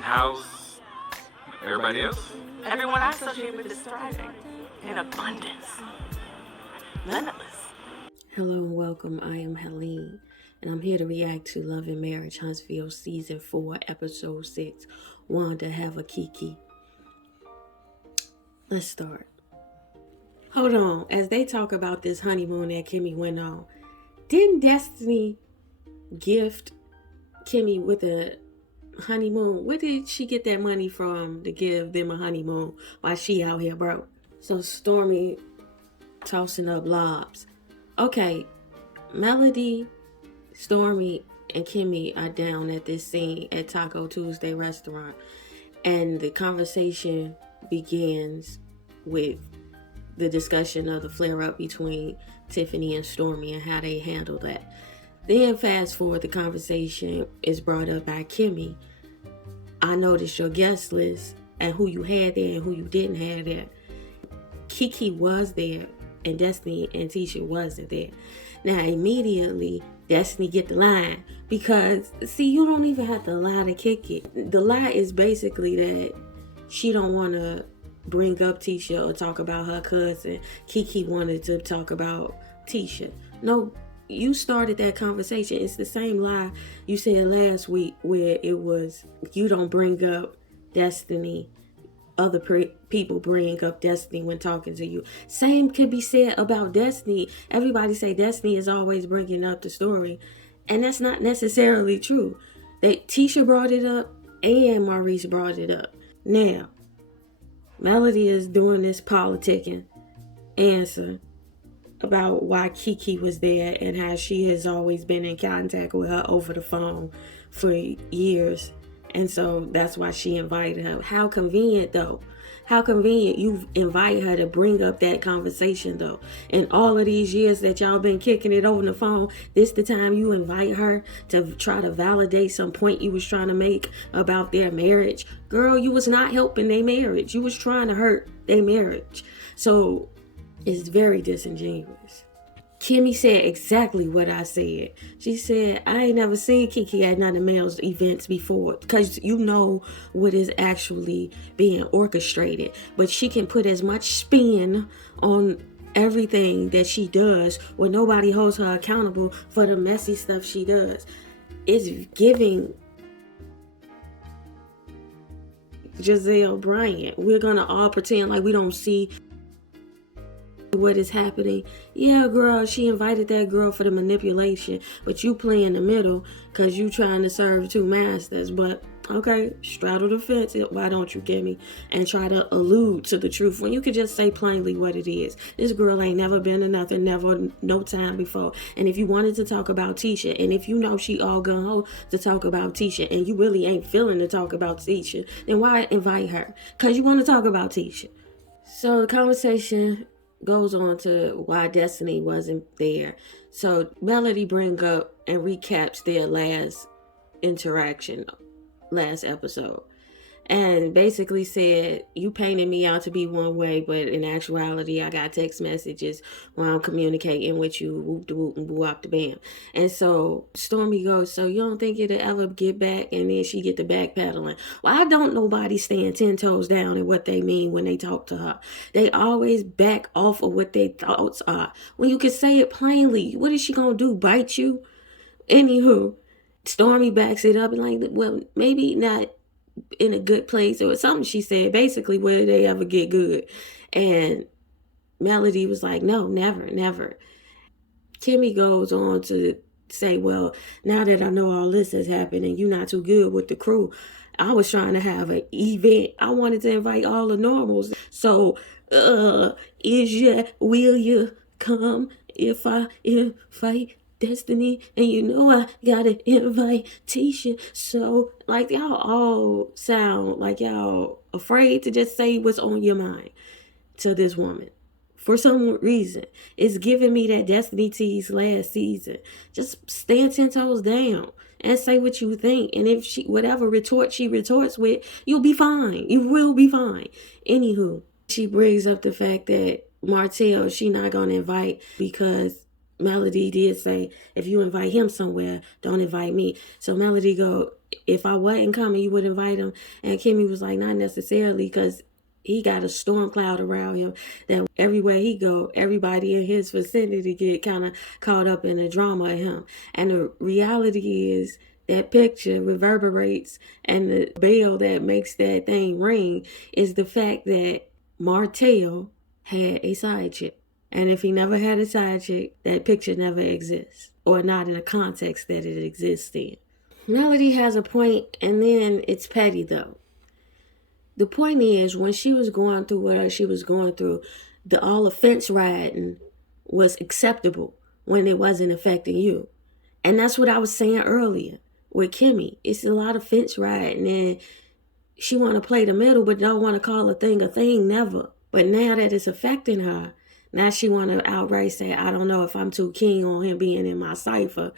How's everybody else? Everyone I associate with is thriving in abundance. Limitless. Hello and welcome. I am Helene, and I'm here to react to Love and Marriage Huntsville Season 4, Episode 6, Wanda Have a Kiki. Let's start. Hold on. As they talk about this honeymoon that Kimmy went on, didn't Destiny gift Kimmy with a honeymoon? Where did she get that money from to give them a honeymoon while she out here broke? So Stormy tossing up lobs. Okay, Melody, Stormy, and Kimmy are down at this scene at Taco Tuesday restaurant, and the conversation begins with the discussion of the flare-up between Tiffany and Stormy and how they handle that. Then fast forward, the conversation is brought up by Kimmy. I noticed your guest list and who you had there and who you didn't have there. Kiki was there and Destiny and Teesha wasn't there. Now immediately Destiny get the line, because see, you don't even have to lie to kick it. The lie is basically that she don't want to bring up Teesha or talk about her cousin. Kiki wanted to talk about Teesha. No, you started that conversation. It's the same lie you said last week where it was you don't bring up Destiny. Other people bring up Destiny when talking to you. Same could be said about Destiny. Everybody say Destiny is always bringing up the story, and that's not necessarily true. Teesha brought it up and Maurice brought it up. Now, Melody is doing this politicking answer about why Kiki was there and how she has always been in contact with her over the phone for years. And so that's why she invited her. How convenient, though. How convenient you invite her to bring up that conversation, though. In all of these years that y'all been kicking it over the phone, this the time you invite her to try to validate some point you was trying to make about their marriage. Girl, you was not helping their marriage. You was trying to hurt their marriage. So it's very disingenuous. Kimmy said exactly what I said. She said, I ain't never seen Kiki at none of Mel's events before, because you know what is actually being orchestrated. But she can put as much spin on everything that she does where nobody holds her accountable for the messy stuff she does. It's giving Giselle Bryant. We're going to all pretend like we don't see what is happening. Yeah, girl, she invited that girl for the manipulation, but you play in the middle because you trying to serve two masters. But okay, straddle the fence, why don't you, Kimmy, and try to allude to the truth when you could just say plainly what it is. This girl ain't never been to nothing, never, no time before. And if you wanted to talk about Teesha, and if you know she all gung-ho to talk about Teesha, and you really ain't feeling to talk about Teesha, then why invite her? Because you want to talk about Teesha. So the conversation goes on to why Destiny wasn't there. So Melody bring up and recaps their last interaction, last episode, and basically said, you painted me out to be one way, but in actuality I got text messages when I'm communicating with you, whoop de whoop and boo up the bam. And so Stormy goes, so you don't think it'll ever get back? And then she get the backpedaling. Why don't nobody stand 10 toes down in what they mean when they talk to her? They always back off of what their thoughts are when you can say it plainly. What is she gonna do, bite you? Anywho, Stormy backs it up and like, well, maybe not in a good place or something she said, basically whether they ever get good. And Melody was like, no, never. Kimmy goes on to say, well, now that I know all this has happened and you're not too good with the crew, I was trying to have an event. I wanted to invite all the normals. So will you come if I invite Destiny? And you know I gotta invite Teesha. So like, y'all all sound like y'all afraid to just say what's on your mind to this woman. For some reason, it's giving me that Destiny tease last season. Just stand 10 toes down and say what you think. And if whatever retort she retorts with, you'll be fine. You will be fine. Anywho, she brings up the fact that Martell, she not gonna invite because Melody did say, if you invite him somewhere, don't invite me. So Melody go, if I wasn't coming, you would invite him. And Kimmy was like, not necessarily, because he got a storm cloud around him that everywhere he go, everybody in his vicinity get kind of caught up in the drama of him. And the reality is that picture reverberates, and the bell that makes that thing ring is the fact that Martell had a side chick. And if he never had a side chick, that picture never exists, or not in the context that it exists in. Melody has a point, and then it's petty though. The point is, when she was going through what she was going through, the all offense riding was acceptable when it wasn't affecting you. And that's what I was saying earlier with Kimmy. It's a lot of fence riding, and she want to play the middle, but don't want to call a thing, never. But now that it's affecting her, now she want to outright say, I don't know if I'm too keen on him being in my cipher.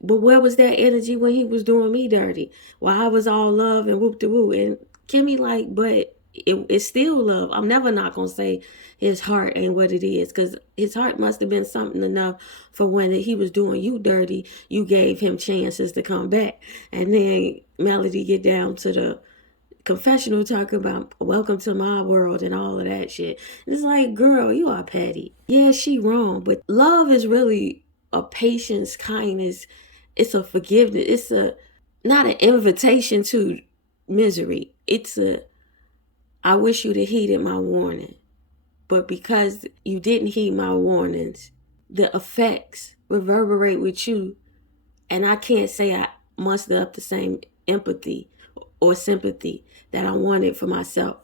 But where was that energy when he was doing me dirty? While I was all love and whoop-de-woo. And Kimmy like, but it's still love. I'm never not going to say his heart ain't what it is, because his heart must have been something enough for when he was doing you dirty, you gave him chances to come back. And then Melody get down to the confessional talking about welcome to my world and all of that shit. It's like, girl, you are petty. Yeah, she wrong, but love is really a patience, kindness. It's a forgiveness. It's a not an invitation to misery. It's a, I wish you'd have heeded my warning. But because you didn't heed my warnings, the effects reverberate with you. And I can't say I muster up the same empathy or sympathy that I wanted for myself.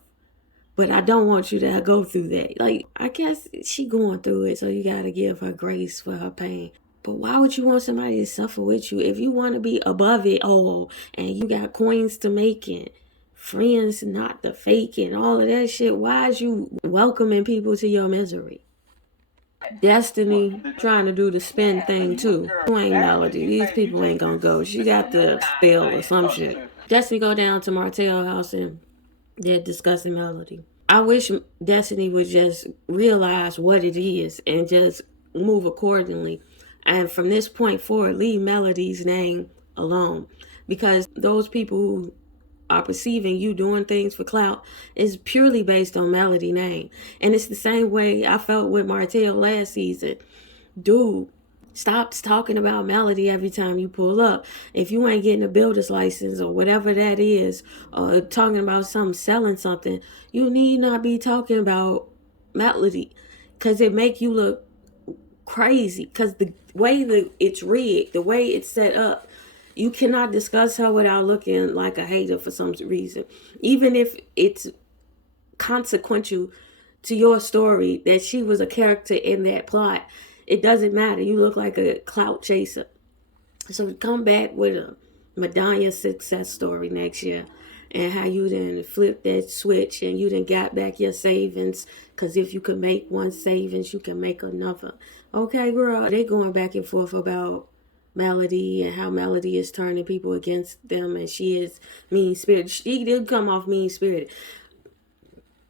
But I don't want you to go through that. Like, I guess she going through it, so you got to give her grace for her pain. But why would you want somebody to suffer with you? If you want to be above it all, and you got coins to make it, friends not to fake it, all of that shit, why is you welcoming people to your misery? Destiny trying to do the spin thing too. You ain't Melody. These people ain't gonna go. She got the spell or some shit. Destiny go down to Martell house and they're discussing Melody. I wish Destiny would just realize what it is and just move accordingly. And from this point forward, leave Melody's name alone. Because those people who are perceiving you doing things for clout is purely based on Melody name. And it's the same way I felt with Martell last season. Dude, stop talking about Melody every time you pull up. If you ain't getting a builder's license or whatever that is, or talking about selling something, you need not be talking about Melody, because it make you look crazy. Because the way that it's rigged, the way it's set up, you cannot discuss her without looking like a hater for some reason. Even if it's consequential to your story that she was a character in that plot, it doesn't matter. You look like a clout chaser. So come back with a Madonna success story next year, and how you then flip that switch and you then got back your savings, because if you can make one savings, you can make another. Okay, girl, they going back and forth about Melody and how Melody is turning people against them, and she is mean-spirited. She did come off mean-spirited.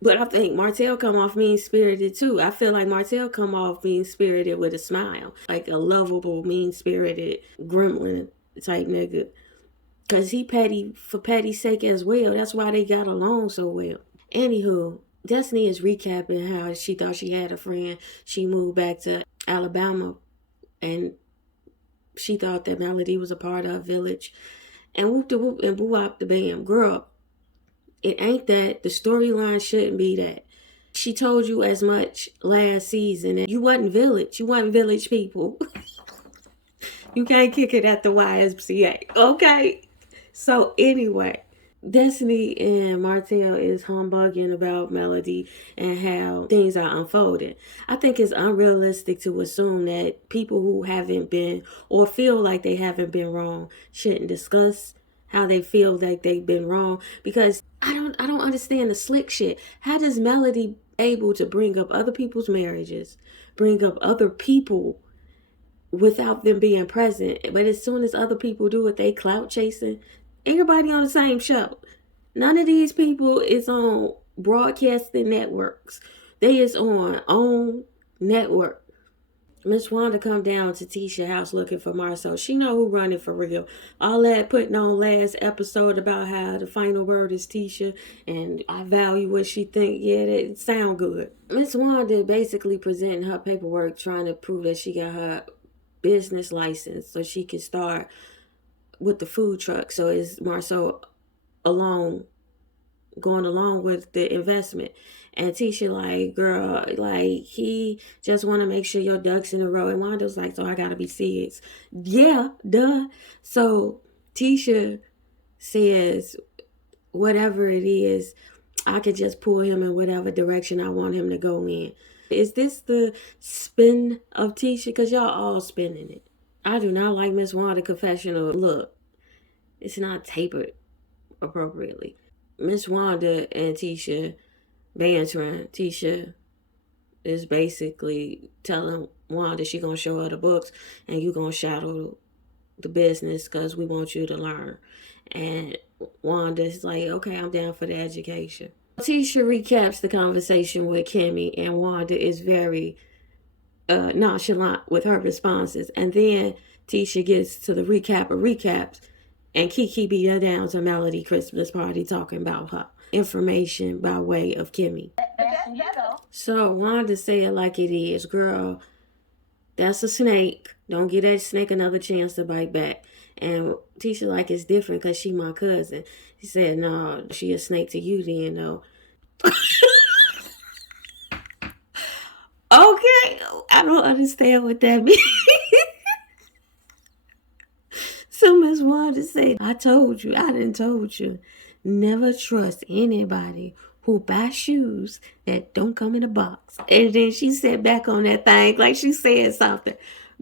But I think Martell come off mean-spirited too. I feel like Martell come off mean-spirited with a smile. Like a lovable, mean-spirited gremlin type nigga. Because he petty for petty's sake as well. That's why they got along so well. Anywho, Destiny is recapping how she thought she had a friend. She moved back to Alabama, and she thought that Melody was a part of her village. And whoop de whoop and boo wop the bam. Girl, it ain't that. The storyline shouldn't be that. She told you as much last season, and you wasn't village. You wasn't village people. You can't kick it at the YMCA. Okay? So anyway, Destiny and Martell is humbugging about Melody and how things are unfolding. I think it's unrealistic to assume that people who haven't been or feel like they haven't been wrong shouldn't discuss how they feel like they've been wrong, because I don't understand the slick shit. How does Melody able to bring up other people's marriages, bring up other people without them being present? But as soon as other people do it, they clout chasing. Everybody on the same show. None of these people is on broadcasting networks. They is on own network. Miss Wanda come down to Teesha's house looking for Marcel. She know who running for real. All that putting on last episode about how the final word is Teesha and I value what she think. Yeah, that sound good. Miss Wanda basically presenting her paperwork trying to prove that she got her business license so she can start with the food truck. So is Marcel going along with the investment? And Teesha like, girl, like he just want to make sure your ducks in a row. And Wanda's like, so I gotta be serious. Yeah, duh. So Teesha says, whatever it is, I could just pull him in whatever direction I want him to go in. Is this the spin of Teesha? Because y'all all spinning it. I do not like Miss Wanda confessional look. It's not tapered appropriately. Miss Wanda and Teesha bantering. Teesha is basically telling Wanda she gonna show her the books and you gonna shadow the business because we want you to learn. And Wanda's like, okay, I'm down for the education. Teesha recaps the conversation with Kimmy, and Wanda is very nonchalant with her responses. And then Teesha gets to the recap of recaps, and Kiki beat her down to Melody Christmas party talking about her information by way of Kimmy. So Wanda said like it is, girl, that's a snake. Don't give that snake another chance to bite back. And Teesha like it's different because she my cousin. She said, no, she a snake to you then, though. Okay, I don't understand what that means. So Miss Wanda said, I didn't told you. Never trust anybody who buy shoes that don't come in a box. And then she sat back on that thing like she said something.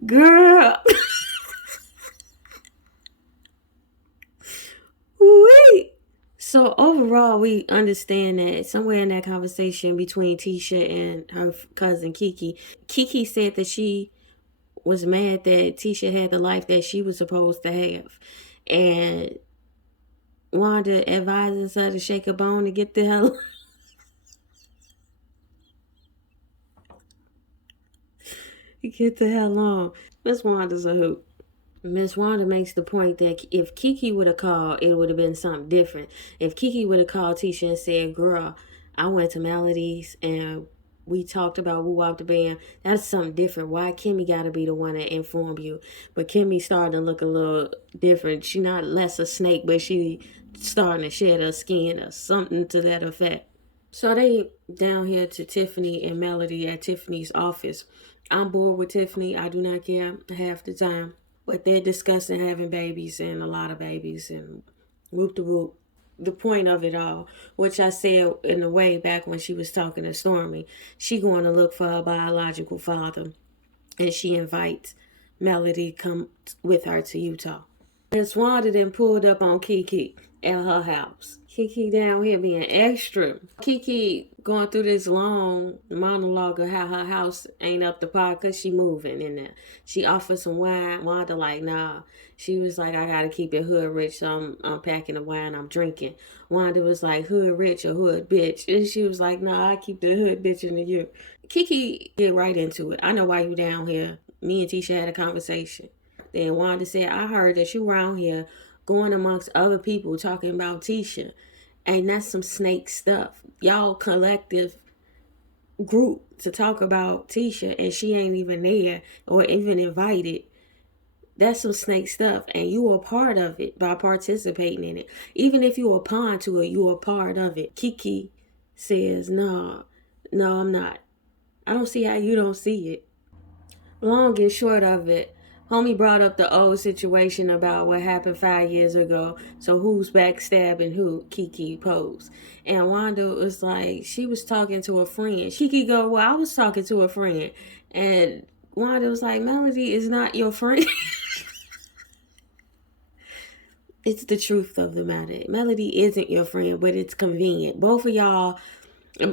Girl. Wait. So overall, we understand that somewhere in that conversation between Teesha and her cousin Kiki, Kiki said that she was mad that Teesha had the life that she was supposed to have. And Wanda advises her to shake a bone to get the hell on. Miss Wanda's a hoot. Miss Wanda makes the point that if Kiki would have called, it would have been something different. If Kiki would have called Teesha and said, girl, I went to Melody's and we talked about Woo Wop the Band, that's something different. Why Kimmy got to be the one to inform you? But Kimmy starting to look a little different. She not less a snake, but she starting to shed her skin or something to that effect. So they down here to Tiffany and Melody at Tiffany's office. I'm bored with Tiffany. I do not care half the time. But they're discussing having babies and a lot of babies and whoop de whoop. The point of it all, which I said in the way back when she was talking to Stormy, she going to look for her biological father. And she invites Melody come with her to Utah. Miss Wanda then pulled up on Kiki at her house. Kiki down here being extra. Kiki going through this long monologue of how her house ain't up to par because she moving in there. She offered some wine. Wanda like, nah. She was like, I gotta keep it hood rich, so I'm packing the wine I'm drinking. Wanda was like, hood rich or hood bitch. And she was like, nah, I keep the hood bitch in the you. Kiki get right into it. I know why you down here. Me and Teesha had a conversation. Then Wanda said, I heard that you around here going amongst other people talking about Teesha. And that's some snake stuff. Y'all collective group to talk about Teesha and she ain't even there or even invited. That's some snake stuff. And you are part of it by participating in it. Even if you are a pawn to it, you are part of it. Kiki says, no, I'm not. I don't see how you don't see it. Long and short of it, homie brought up the old situation about what happened 5 years ago. So who's backstabbing who? Kiki posed. And Wanda was like, she was talking to a friend. Kiki go, well, I was talking to a friend. And Wanda was like, Melody is not your friend. It's the truth of the matter. Melody isn't your friend, but it's convenient. Both of y'all,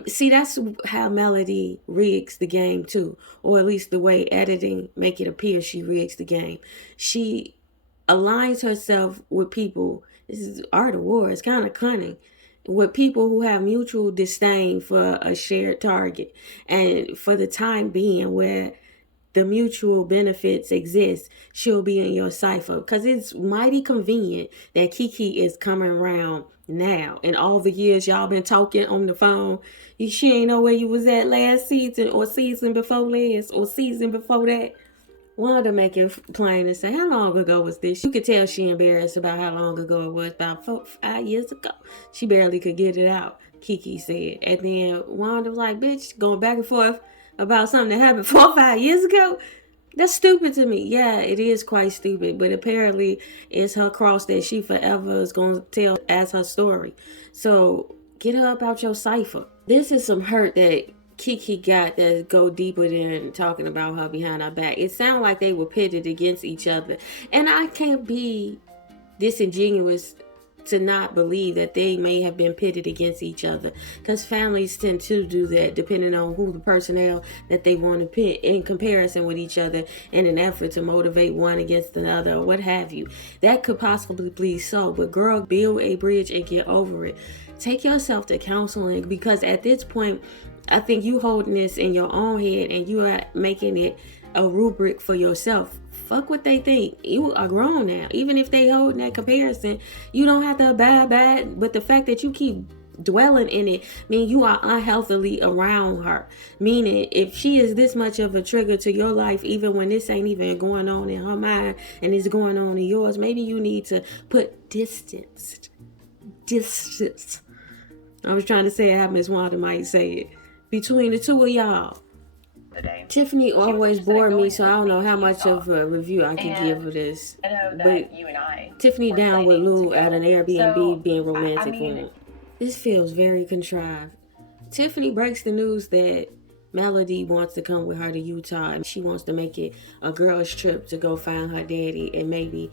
see, that's how Melody rigs the game too. Or at least the way editing make it appear she rigs the game. She aligns herself with people. This is art of war. It's kind of cunning. With people who have mutual disdain for a shared target. And for the time being where the mutual benefits exist, she'll be in your cipher. Because it's mighty convenient that Kiki is coming around now. And all the years y'all been talking on the phone, she ain't know where you was at last season or season before last or season before that. Wanda make it plain and say, how long ago was this? You could tell she embarrassed about how long ago it was, about 5 years ago. She barely could get it out, Kiki said. And then Wanda was like, bitch, going back and forth about something that happened 4 or 5 years ago? That's stupid to me. Yeah, it is quite stupid, but apparently it's her cross that she forever is going to tell as her story. So get her up out your cipher. This is some hurt that Kiki got that go deeper than talking about her behind her back. It sounded like they were pitted against each other. And I can't be disingenuous to not believe that they may have been pitted against each other, because families tend to do that depending on who the personnel that they want to pit in comparison with each other in an effort to motivate one against another or what have you. That could possibly be so, but girl, build a bridge and get over it. Take yourself to counseling, because at this point I think you holding this in your own head and you are making it a rubric for yourself. Fuck what they think. You are grown now. Even if they hold that comparison, you don't have to abide by it. But the fact that you keep dwelling in it means you are unhealthily around her. Meaning, if she is this much of a trigger to your life, even when this ain't even going on in her mind and it's going on in yours, maybe you need to put distance. I was trying to say it how Miss Wanda might say it. Between the two of y'all. Tiffany always bored me, so I don't know how much of a review I can give of this. I know that but you and I Tiffany down with Lou at an Airbnb being romantic for him. This feels very contrived. Tiffany breaks the news that Melody wants to come with her to Utah, and she wants to make it a girl's trip to go find her daddy, and maybe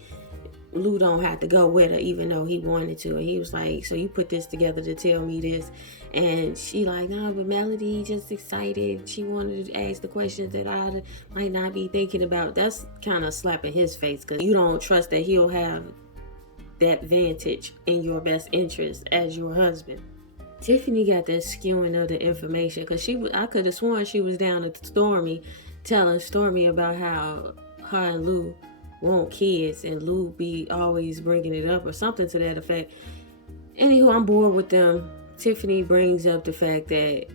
Lou don't have to go with her even though he wanted to. And he was like, so you put this together to tell me this? And she like, nah, but Melody just excited. She wanted to ask the questions that I might not be thinking about. That's kind of slapping his face, because you don't trust that he'll have that vantage in your best interest as your husband. Tiffany got that skewing of the information, because I could have sworn she was down at Stormy, telling Stormy about how her and Lou want kids, and Lou be always bringing it up or something to that effect. Anywho, I'm bored with them. Tiffany brings up the fact that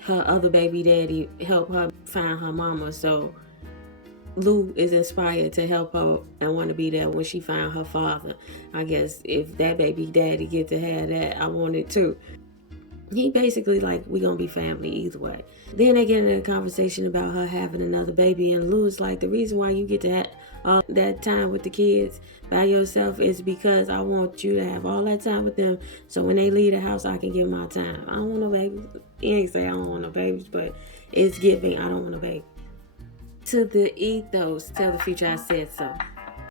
her other baby daddy helped her find her mama, so Lou is inspired to help her and want to be there when she found her father. I guess if that baby daddy get to have that, I want it too. He basically like, we gonna be family either way. Then they get into a conversation about her having another baby, and Lou's like, the reason why you get to have all that time with the kids by yourself is because I want you to have all that time with them, so when they leave the house I can get my time. I don't want no babies. He ain't say I don't want no babies, but it's giving I don't want no baby. To the ethos, tell the future I said so.